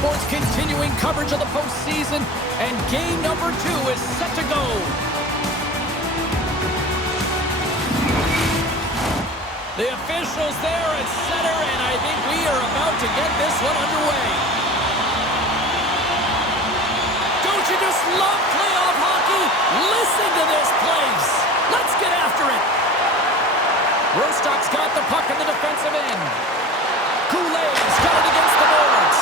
Sports continuing coverage of the postseason, and game number 2 is set to go. The officials there at center, and I think we are about to get this one underway. Don't you just love playoff hockey? Listen to this place. Let's get after it. Rostock's got the puck in the defensive end. Goulet's got it against the boards.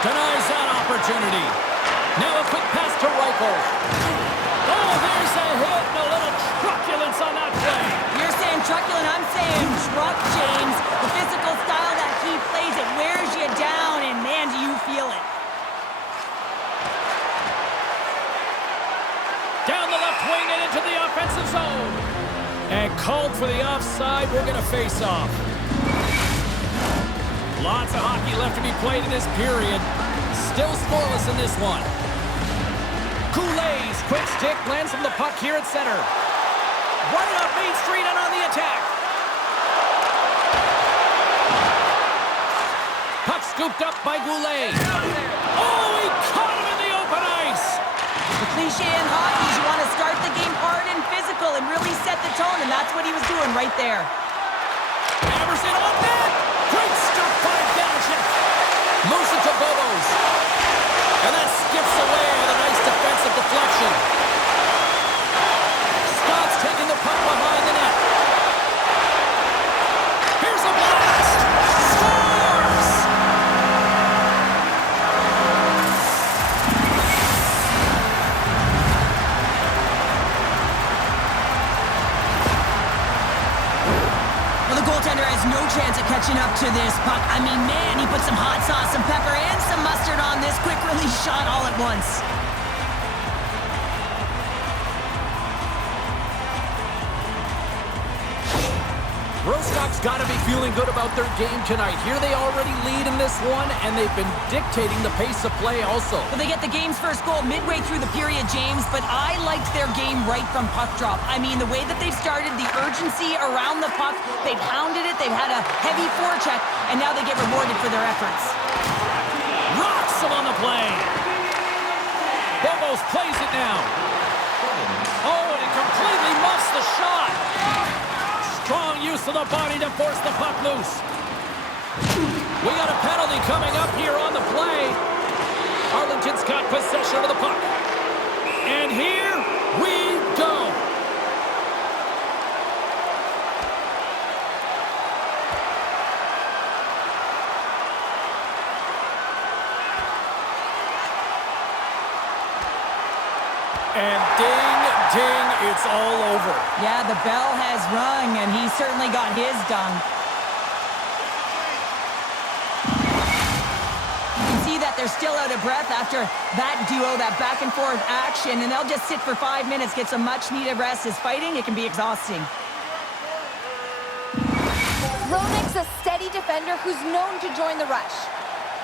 Denies that opportunity. Now a quick pass to Reichel. Oh, there's a hit and a little truculence on that play. You're saying truculent, I'm saying truck, James. The physical style that he plays, it wears you down, and man, do you feel it. Down the left wing and into the offensive zone. And called for the offside. We're going to face off. Lots of hockey left to be played in this period. Still scoreless in this one. Goulet's quick stick lands from the puck here at center. Right up Main Street and on the attack. Puck scooped up by Goulet. Oh, he caught him in the open ice. The cliche in hockey is you want to start the game hard and physical and really set the tone, and that's what he was doing right there. Emerson on net. Great stop by Vanacek. Moves it to Bobos. And that skips away with a nice defensive deflection. Scott's taking the puck behind the net. Here's a blast. Scores! Well, the goaltender has no chance of catching up to this puck. I mean, man, he put some hot sauce, some pepper, and some mustard on this quick release shot all at once. Rostock's got to be feeling good about their game tonight. Here they already lead in this one, and they've been dictating the pace of play also. Well, they get the game's first goal midway through the period, James, but I liked their game right from puck drop. I mean, the way that they've started, the urgency around the puck, they've hounded it, they've had a heavy forecheck, and now they get rewarded for their efforts. Rocks him on the play. Bobos plays it now. Oh, and it completely muffs the shot. Strong use of the body to force the puck loose. We got a penalty coming up here on the play. Arlington's got possession of the puck. And here we go. And ding, ding, it's all over. Yeah, the bell has rung, and he certainly got his done. You can see that they're still out of breath after that duo, that back-and-forth action, and they'll just sit for 5 minutes, get some much-needed rest. As fighting, it can be exhausting. Roenick's a steady defender who's known to join the rush.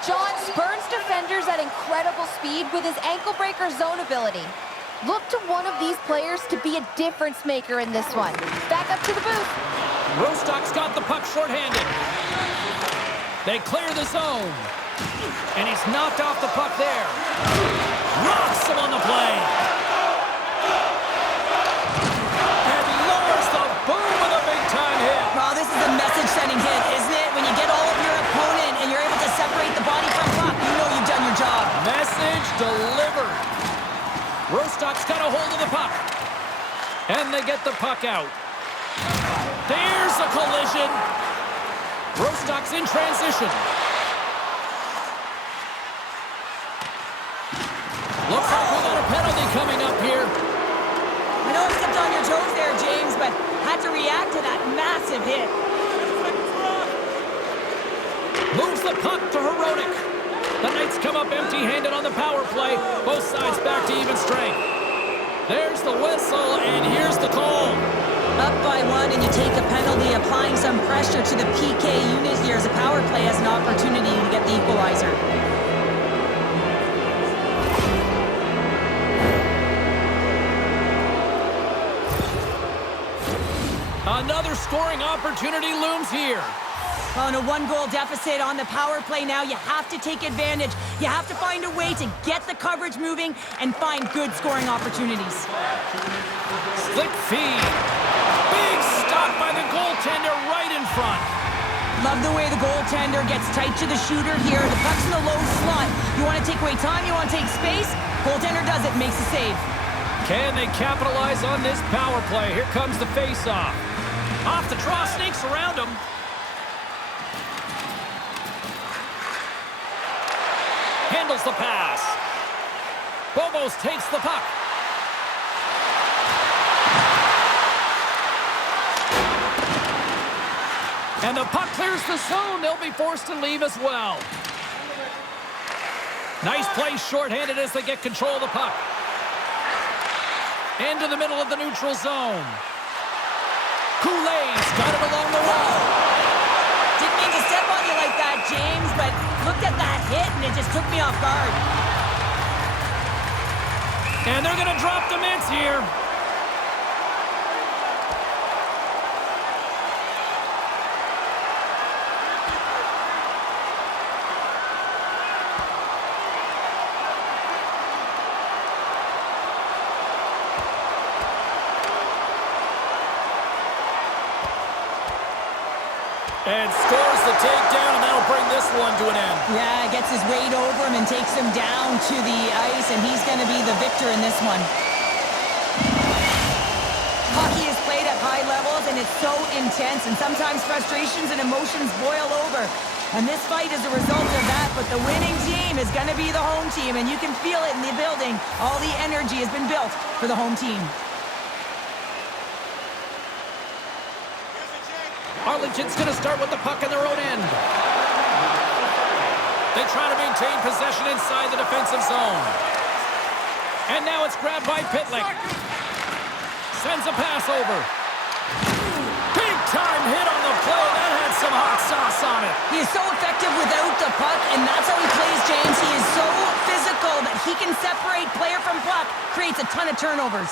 John spurns defenders at incredible speed with his ankle-breaker zone ability. Look to one of these players to be a difference maker in this one. Back up to the booth. Rostock's got the puck shorthanded. They clear the zone. And he's knocked off the puck there. Rocks him on the play. And lowers the boom with a big-time hit. Well, this is a message-sending hit, isn't it? When you get all of your opponent and you're able to separate the body from puck, you know you've done your job. Message delivered. Rostock's got a hold of the puck. And they get the puck out. There's a collision. Rostock's in transition. Looks like we got a penalty coming up here. I know I stepped on your toes there, James, but had to react to that massive hit. Moves the puck to Herodic. The Knights come up empty-handed on the power play. Both sides back to even strength. There's the whistle, and here's the call. Up by 1, and you take a penalty, applying some pressure to the PK unit here as a power play has an opportunity to get the equalizer. Another scoring opportunity looms here. On a one-goal deficit on the power play now, you have to take advantage. You have to find a way to get the coverage moving and find good scoring opportunities. Slick feed. Big stop by the goaltender right in front. Love the way the goaltender gets tight to the shooter here. The puck's in the low slot. You want to take away time, you want to take space. Goaltender does it, makes a save. Can they capitalize on this power play? Here comes the face-off. Off the draw, snakes around him. Handles the pass. Bobos takes the puck. And the puck clears the zone. They'll be forced to leave as well. Nice play shorthanded as they get control of the puck. Into the middle of the neutral zone. Kool-Aid's got it along the wall. Didn't mean to step on you like that, James, but looked at that hit and it just took me off guard. And they're going to drop the mitts here. And scores the takedown, and that'll bring this one to an end. Yeah, gets his weight over him and takes him down to the ice, and he's going to be the victor in this one. Hockey is played at high levels, and it's so intense, and sometimes frustrations and emotions boil over. And this fight is a result of that, but the winning team is going to be the home team, and you can feel it in the building. All the energy has been built for the home team. Arlington's going to start with the puck in their own end. They try to maintain possession inside the defensive zone. And now it's grabbed by Pitlick. Sends a pass over. Big time hit on the play. That had some hot sauce on it. He is so effective without the puck, and that's how he plays, James. He is so physical that he can separate player from puck, creates a ton of turnovers.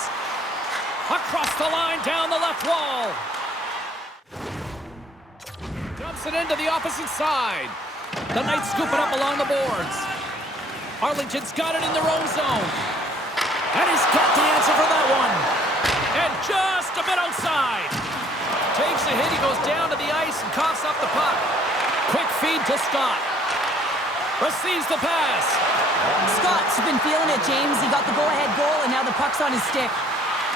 Across the line, down the left wall. Dumps it into the opposite side. The Knights scoop it up along the boards. Arlington's got it in their own zone. And he's got the answer for that one. And just a bit outside. Takes a hit, he goes down to the ice and coughs up the puck. Quick feed to Scott. Receives the pass. Scott's been feeling it, James. He got the go-ahead goal, and now the puck's on his stick.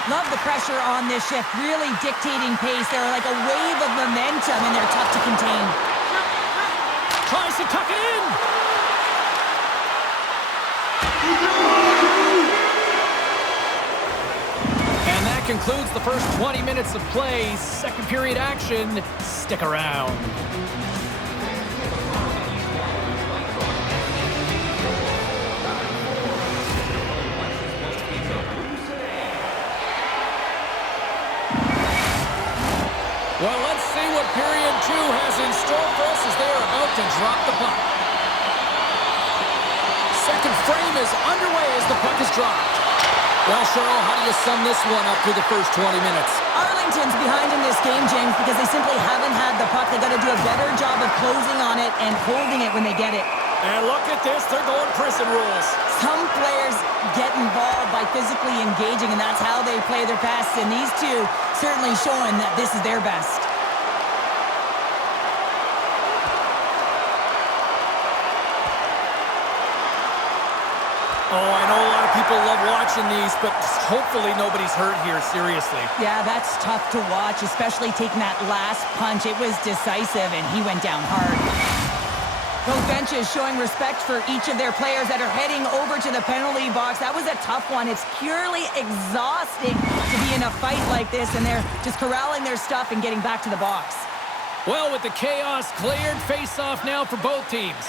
Love the pressure on this shift, really dictating pace. They're like a wave of momentum, and they're tough to contain. Tries to tuck it in. And that concludes the first 20 minutes of play. Second period action. Stick around. Well, let's see what period 2 has in store for us as they're about to drop the puck. Second frame is underway as the puck is dropped. Well, Cheryl, how do you sum this one up through the first 20 minutes? Arlington's behind in this game, James, because they simply haven't had the puck. They got to do a better job of closing on it and holding it when they get it. And look at this, they're going prison rules. Some players get involved by physically engaging, and that's how they play their passes. And these two certainly showing that this is their best. Oh, I know a lot of people love watching these, but hopefully nobody's hurt here, seriously. Yeah, that's tough to watch, especially taking that last punch. It was decisive, and he went down hard. Both benches showing respect for each of their players that are heading over to the penalty box. That was a tough one. It's purely exhausting to be in a fight like this, and they're just corralling their stuff and getting back to the box. Well, with the chaos cleared, face-off now for both teams.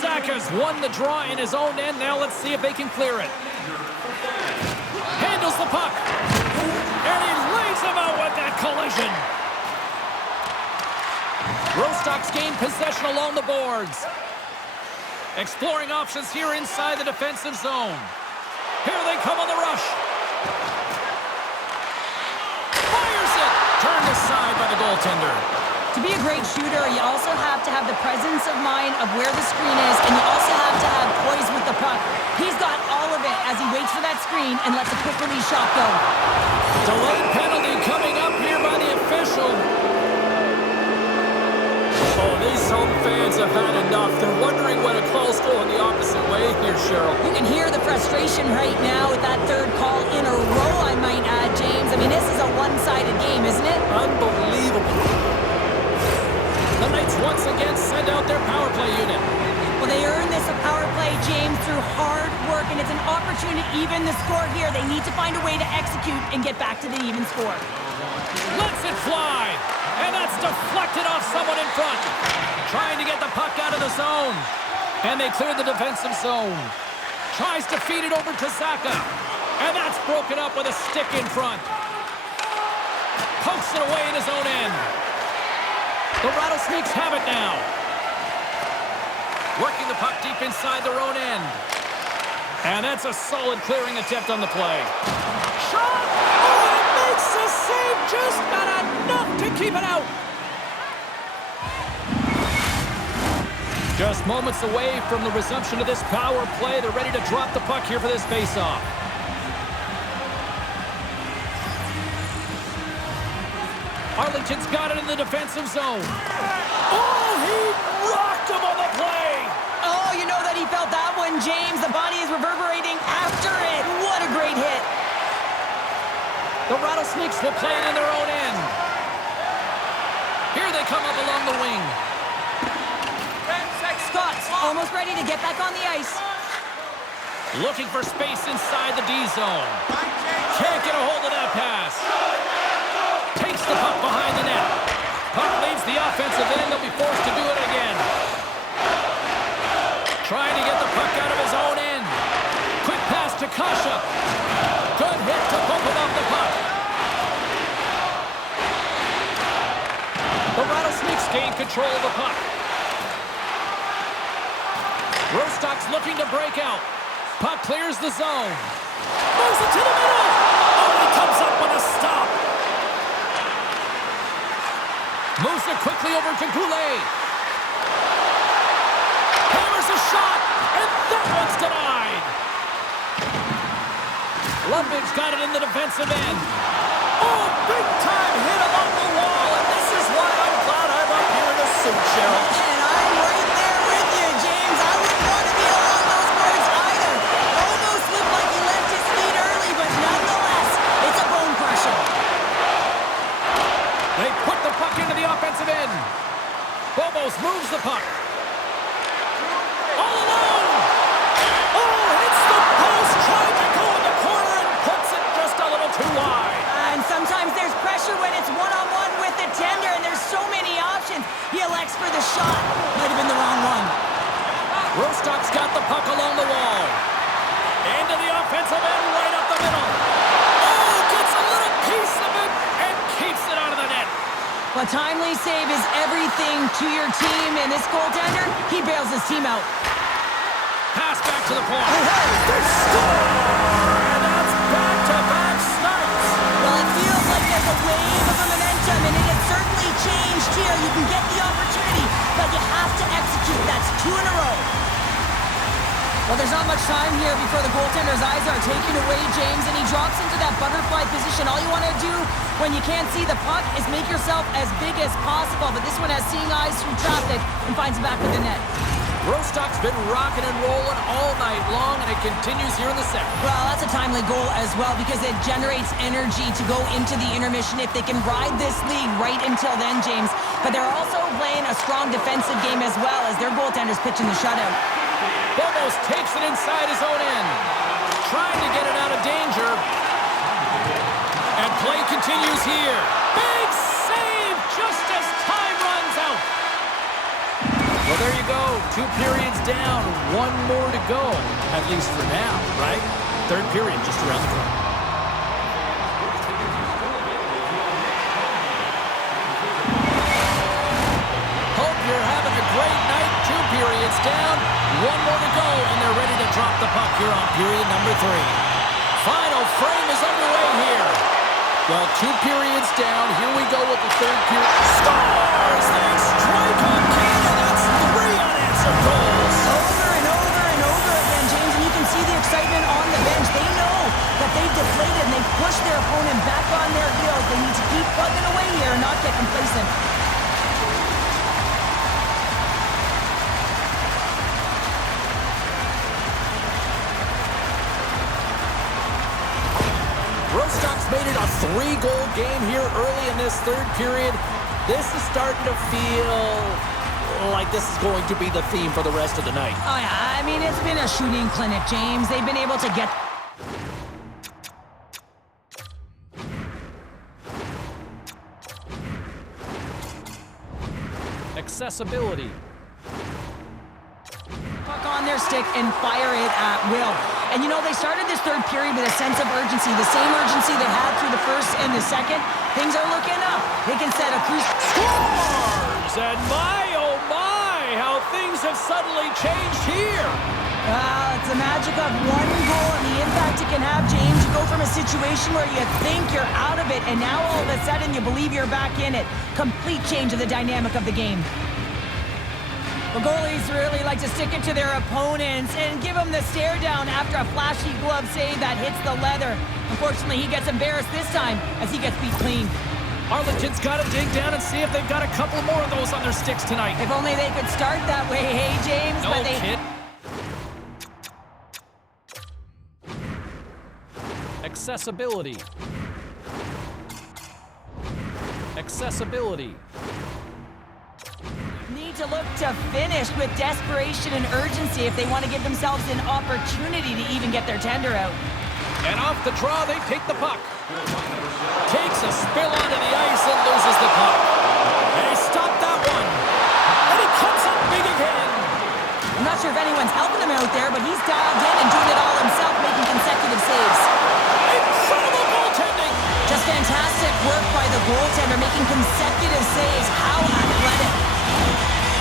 Saka's won the draw in his own end. Now let's see if they can clear it. Handles the puck. And he lays him out with that collision. Rostock's gained possession along the boards. Exploring options here inside the defensive zone. Here they come on the rush. by the goaltender. To be a great shooter, you also have to have the presence of mind of where the screen is, and you also have to have poise with the puck. He's got all of it as he waits for that screen and lets a quick release shot go. Delayed penalty coming up here by the official. Oh, these home fans have had enough. They're wondering when a call's going the opposite way here, Cheryl. You can hear the frustration right now with that third call in a row, I might add, James. I mean, this is a one-sided game, isn't it? Unbelievable. The Knights once again send out their power play unit. Well, they earned this a power play, James, through hard work, and it's an opportunity to even the score here. They need to find a way to execute and get back to the even score. Lets it fly, and that's deflected off someone in front. Trying to get the puck out of the zone, and they clear the defensive zone. Tries to feed it over to Zaka, and that's broken up with a stick in front. Pokes it away in his own end. The Rattlesnakes have it now. Working the puck deep inside their own end. And that's a solid clearing attempt on the play. Shot! Oh, it makes the save! Just not enough to keep it out. Just moments away from the resumption of this power play. They're ready to drop the puck here for this face-off. Arlington's got it in the defensive zone. Oh, he rocked him on the play. Oh, you know that he felt that one, James. The body is reverberating after it. What a great hit. The Rattlesnakes will play it in their own end. Here they come up along the wing. Scott's almost ready to get back on the ice. Looking for space inside the D zone. Can't get a hold of that pass. Takes the puck behind the net. Puck leaves the offensive end. They'll be forced to do it again. Trying to get the puck out of his own end. Quick pass to Kasha. Good hit to poke him off the puck. The Rattlesnakes gain control of the puck. Rostock's looking to break out. Puck clears the zone. Moves it to the middle. Oh, he comes up with a stop. Moves it quickly over to Goulet. Hammers a shot, and that one's denied. Ludwig's got it in the defensive end. Oh, big time hit along the wall, and this is why I'm glad I'm up here in a suit, Cheryl. And I'm right there with you, James. I wouldn't want to be along those boards either. Almost looked like he left his feet early, but nonetheless, it's a bone crusher. They put the puck into the offensive end. Bobos moves the puck. All alone! Oh, hits the post, trying to go in the corner and puts it just a little too wide. And sometimes there's pressure when it's one-on-one with the tender, and there's so many options. He elects for the shot. Might have been the wrong one. Rostock's got the puck along the wall. Into the offensive end, right up the middle. Oh, gets a little piece of it and keeps it out of the net. A timely save is everything to your team, and this goaltender, he bails his team out. Pass back to the point. They score! And that's back-to-back starts. Well, it feels like there's a wave of momentum, and it has certainly changed here. You can get the opportunity, but you have to execute. That's 2 in a row. Well, there's not much time here before the goaltender's eyes are taken away, James, and he drops into that butterfly position. All you want to do when you can't see the puck is make yourself as big as possible, but this one has seeing eyes through traffic and finds it back with the net. Rostock's been rocking and rolling all night long, and it continues here in the second. Well, that's a timely goal as well because it generates energy to go into the intermission if they can ride this lead right until then, James. But they're also playing a strong defensive game as well as their goaltender's pitching the shutout. Bobos takes it inside his own end. Trying to get it out of danger. And play continues here. Big save just as time runs out. Well, there you go. 2 periods down. 1 more to go. At least for now, right? 3rd period just around the corner. Hope you're having a great night. 2 periods down. 1 more to go, and they're ready to drop the puck here on period number 3. Final frame is underway here. Well, 2 periods down. Here we go with the third period. Scores! They strike on Canada. That's 3 unanswered goals. Over and over and over again, James, and you can see the excitement on the bench. They know that they've deflated and they've pushed their opponent back on their heels. They need to keep plugging away here and not get complacent. Rostock's made it a 3-goal game here early in this third period. This is starting to feel like this is going to be the theme for the rest of the night. Oh, yeah. I mean, it's been a shooting clinic, James. They've been able to get... Accessibility. puck on their stick and fire it at will. And you know, they started this third period with a sense of urgency, the same urgency they had through the first and the second. Things are looking up. They can set a cruise. Scores! And my, oh my, how things have suddenly changed here. It's the magic of one goal and the impact it can have, James. You go from a situation where you think you're out of it, and now all of a sudden you believe you're back in it. Complete change of the dynamic of the game. The goalies really like to stick it to their opponents and give them the stare down after a flashy glove save that hits the leather. Unfortunately, he gets embarrassed this time as he gets beat clean. Arlington's got to dig down and see if they've got a couple more of those on their sticks tonight. If only they could start that way, hey, James. No but they... kid. Accessibility. Accessibility. Need to look to finish with desperation and urgency if they want to give themselves an opportunity to even get their tender out. And off the draw, they take the puck. Takes a spill onto the ice and loses the puck. And he stopped that one. And he cuts it big again. I'm not sure if anyone's helping him out there, but he's dialed in and doing it all himself, making consecutive saves. Incredible goaltending. Just fantastic work by the goaltender, making consecutive saves. How athletic.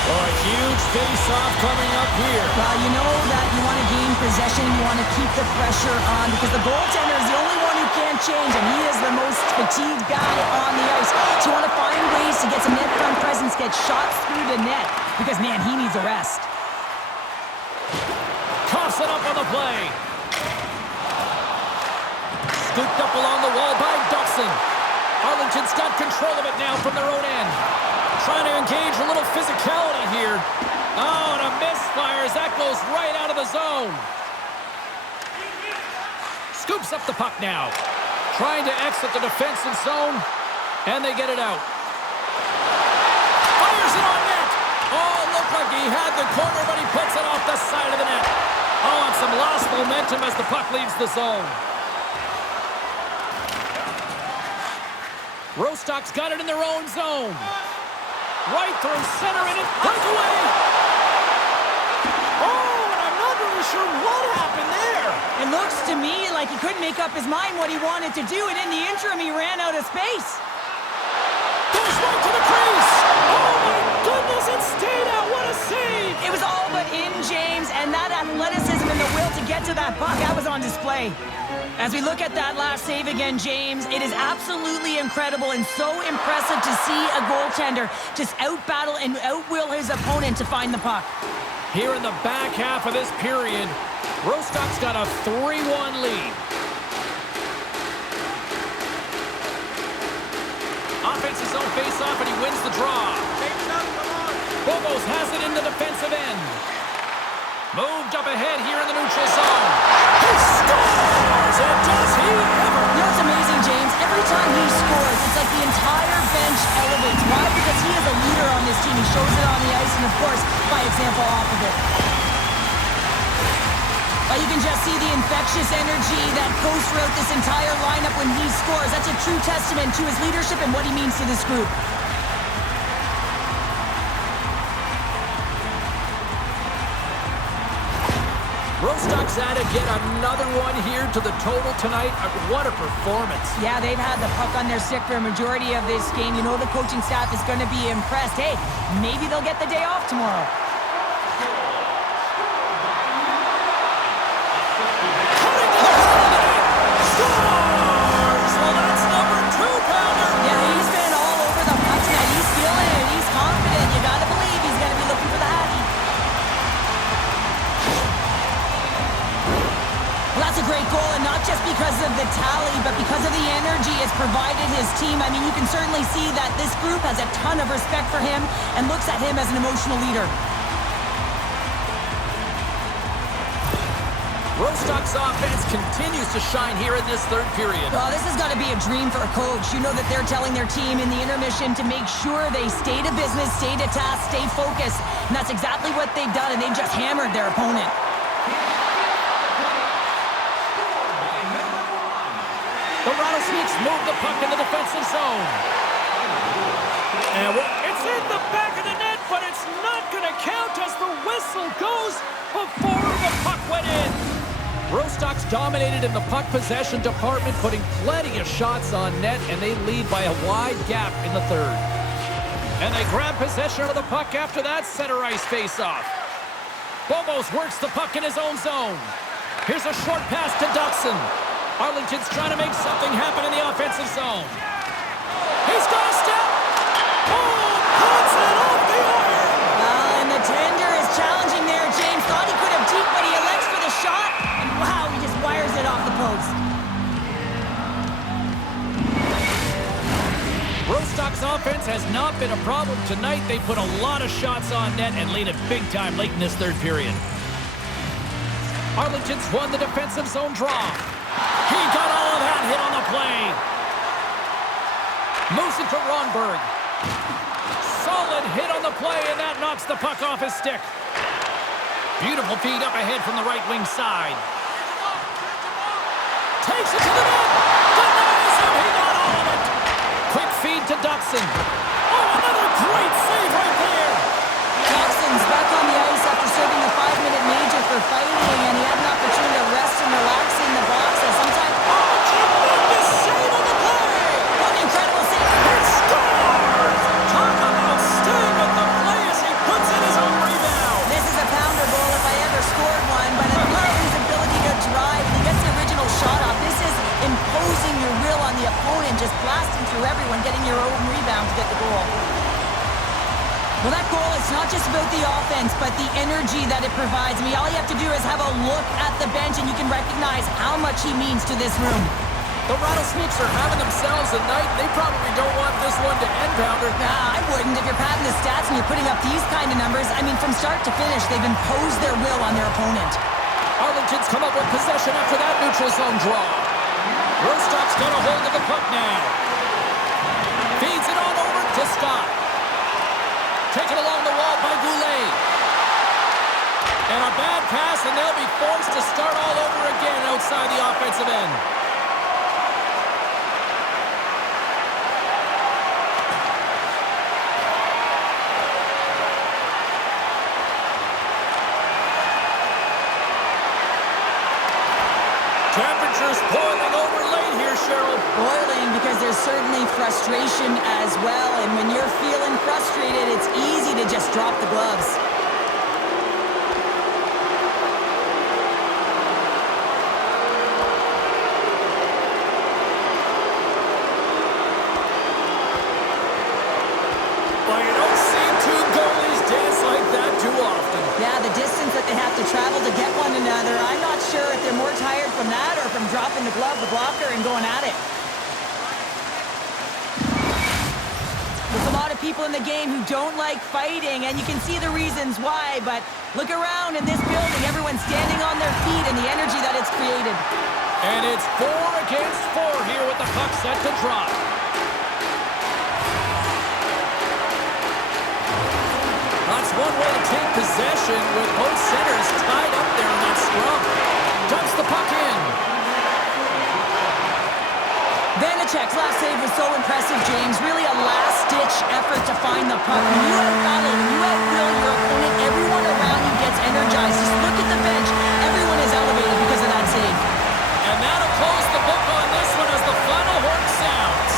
Oh, a huge face-off coming up here. Well, you know that you want to gain possession, you want to keep the pressure on, because the goaltender is the only one who can't change, and he is the most fatigued guy on the ice. So you want to find ways to get some net front presence, get shots through the net, because, man, he needs a rest. Coughs it up on the play. Scooped up along the wall by Duxon. Arlington's got control of it now from their own end. Trying to engage a little physicality here. Oh, and a misfire as that goes right out of the zone. Scoops up the puck now. Trying to exit the defensive zone, and they get it out. Fires it on net. Oh, looked like he had the corner, but he puts it off the side of the net. Oh, and some lost momentum as the puck leaves the zone. Rostock's got it in their own zone. Right through center and it breakaway. Oh, and I'm not really sure what happened there. It looks to me like he couldn't make up his mind what he wanted to do, and in the interim, he ran out of space. Goes right to the crease. Oh, my goodness, it stayed out. What a save. It was all but in, James, and that athleticism and the will to get to that puck, that was on display. As we look at that last save again, James, it is absolutely incredible and so impressive to see a goaltender just out-battle and out-will his opponent to find the puck. Here in the back half of this period, Rostock's got a 3-1 lead. Offenses zone face-off, and he wins the draw. Bogos has it in the defensive end. Moved up ahead here in the neutral zone. He scores! And does he ever? You know what's amazing, James? Every time he scores, it's like the entire bench elevates. Why? Because he is a leader on this team. He shows it on the ice and, of course, by example off of it. But you can just see the infectious energy that goes throughout this entire lineup when he scores. That's a true testament to his leadership and what he means to this group. Rostock's at it, get another one here to the total tonight. What a performance. Yeah, they've had the puck on their stick for a majority of this game. You know the coaching staff is going to be impressed. Hey, maybe they'll get the day off tomorrow. Scores! Well, that's number 2 the tally, but because of the energy it's provided his team, I mean, you can certainly see that this group has a ton of respect for him and looks at him as an emotional leader. Rostock's offense continues to shine here in this third period. Well, this has got to be a dream for a coach. You know that they're telling their team in the intermission to make sure they stay to business, stay to task, stay focused. And that's exactly what they've done, and they've just hammered their opponent. The Rattlesnakes move the puck in the defensive zone. And it's in the back of the net, but it's not going to count as the whistle goes before the puck went in. Rostock's dominated in the puck possession department, putting plenty of shots on net, and they lead by a wide gap in the third. And they grab possession of the puck after that center ice face-off. Bobos works the puck in his own zone. Here's a short pass to Duxon. Arlington's trying to make something happen in the offensive zone. He's got a step. Oh, puts it off the iron. And the tender is challenging there. James thought he could have deep, but he elects for the shot. And wow, he just wires it off the post. Rostock's offense has not been a problem tonight. They put a lot of shots on net and lead it big time late in this third period. Arlington's won the defensive zone draw. He got all of that hit on the play. Moves it to Ronberg. Solid hit on the play, and that knocks the puck off his stick. Beautiful feed up ahead from the right wing side. Takes it to the net. Denies him. He got all of it. Quick feed to Duxon. Oh, another great save right there. Duxon's back on the ice after serving a 5-minute major for fighting, and he had an opportunity to rest and relax in the box. And sometimes, Tremendous save on the play. what an incredible save! He scores. Talk about staying with the play as he puts in his own rebound. This is a pounder goal if I ever scored one, but I love his ability to drive. He gets the original shot off. This is imposing your will on the opponent, just blasting through everyone, getting your own rebound to get the goal. Well, that goal, it's not just about the offense, but the energy that it provides. I mean, all you have to do is have a look at the bench, and you can recognize how much he means to this room. The Rattlesnakes are having themselves a night. They probably don't want this one to end, Pounder. Nah, I wouldn't. If you're padding the stats and you're putting up these kind of numbers, I mean, from start to finish, they've imposed their will on their opponent. Arlington's come up with possession after that neutral zone draw. Rostock's got a hold of the puck now. Feeds it on over to Scott. Taken along the wall by Goulet. And a bad pass, and they'll be forced to start all over again outside the offensive end. Temperatures boiling over late here, Cheryl. Boiling because there's certainly frustration as well, and when you're feeling frustrated, it's easy to just drop the gloves. Well, you don't see two goalies dance like that too often. Yeah, the distance that they have to travel to get one another, I'm not sure if they're more tired from that or from dropping the glove, the blocker, and going at it. There's a lot of people in the game who don't like fighting, and you can see the reasons why, but look around in this building, everyone's standing on their feet and the energy that it's created. And it's 4 against 4 here with the puck set to drop. That's one way to take possession with both centers tied up there in that scrum. Dumps the puck in. Vanacek's last save was so impressive, James. Really a last-ditch effort to find the puck. When you have battle, when you outwill your opponent, everyone around you gets energized. Just look at the bench. Everyone is elevated because of that save. And that'll close the book on this one as the final horn sounds.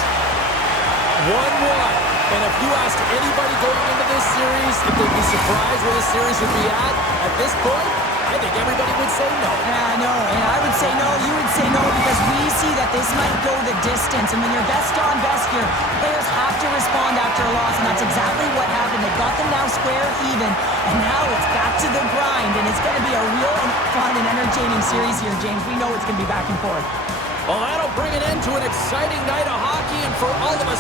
1-1. And if you asked anybody going into this series if they'd be surprised where the series would be at this point, I think everybody would say no. Yeah, I know. And I would say no. You would say no because we see that this might go the distance. And when you're best on best, your players have to respond after a loss. And that's exactly what happened. They got them now square even. And now it's back to the grind. And it's going to be a real fun and entertaining series here, James. We know it's going to be back and forth. Well, that'll bring an end to an exciting night of hockey, and for all of us